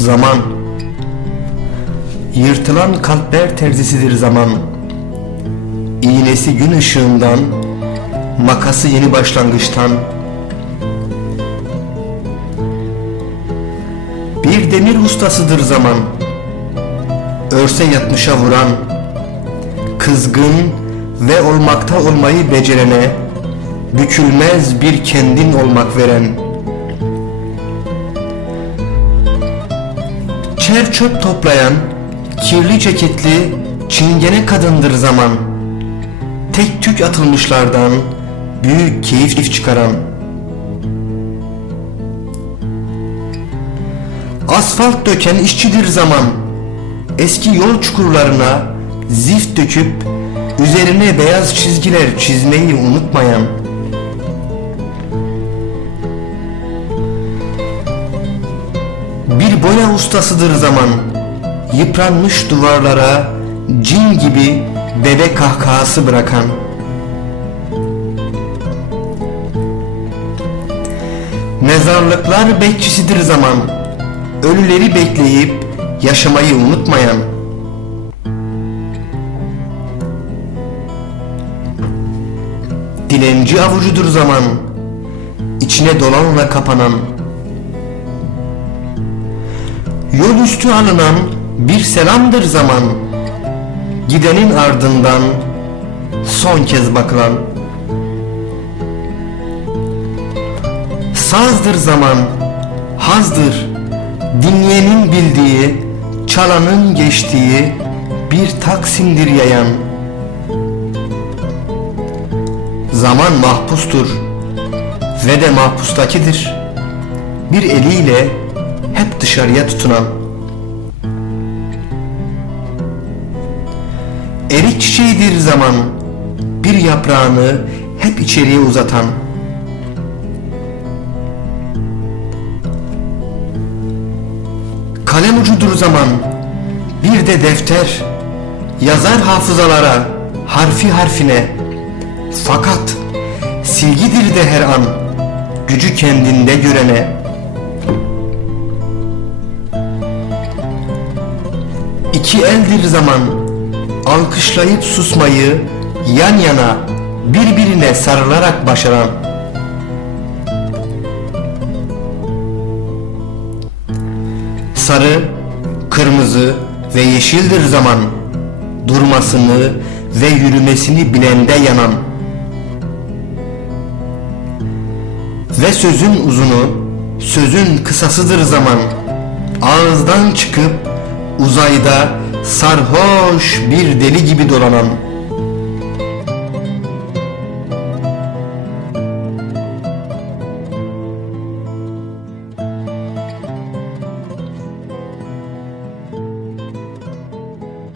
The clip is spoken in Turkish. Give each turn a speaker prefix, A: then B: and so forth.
A: zaman. Yırtılan kalpler terzisidir zaman. İğnesi gün ışığından, makası yeni başlangıçtan. Bir demir ustasıdır zaman. Örse yatmışa vuran, kızgın ve olmakta olmayı becerene, bükülmez bir kendin olmak veren. Çer çöp toplayan, kirli ceketli, çingene kadındır zaman. Tek tük atılmışlardan büyük keyif çıkaran. Asfalt döken işçidir zaman. Eski yol çukurlarına zift döküp üzerine beyaz çizgiler çizmeyi unutmayan. Bir boya ustasıdır zaman. Yıpranmış duvarlara cin gibi bebek kahkahası bırakan. Mezarlıklar bekçisidir zaman. Ölüleri bekleyip yaşamayı unutmayan. Dilenci avucudur zaman. içine dolanla kapanan. Yol üstü alınan bir selamdır zaman. Gidenin ardından son kez bakılan. Sazdır zaman, hazdır, dinleyenin bildiği, çalanın geçtiği bir taksimdir yayan. Zaman mahpustur ve de mahpustakidir. Bir eliyle hep dışarıya tutunan. Erik çiçeğidir zaman, bir yaprağını hep içeriye uzatan. Kalem ucudur zaman, bir de defter, yazar hafızalara, harfi harfine. Fakat silgidir de her an, gücü kendinde görene. İki eldir zaman, alkışlayıp susmayı yan yana birbirine sarılarak başaran. Sarı, kırmızı ve yeşildir zaman, durmasını ve yürümesini bilende yanan. Ve sözün uzunu, sözün kısasıdır zaman, ağızdan çıkıp uzayda sarhoş bir deli gibi dolanan.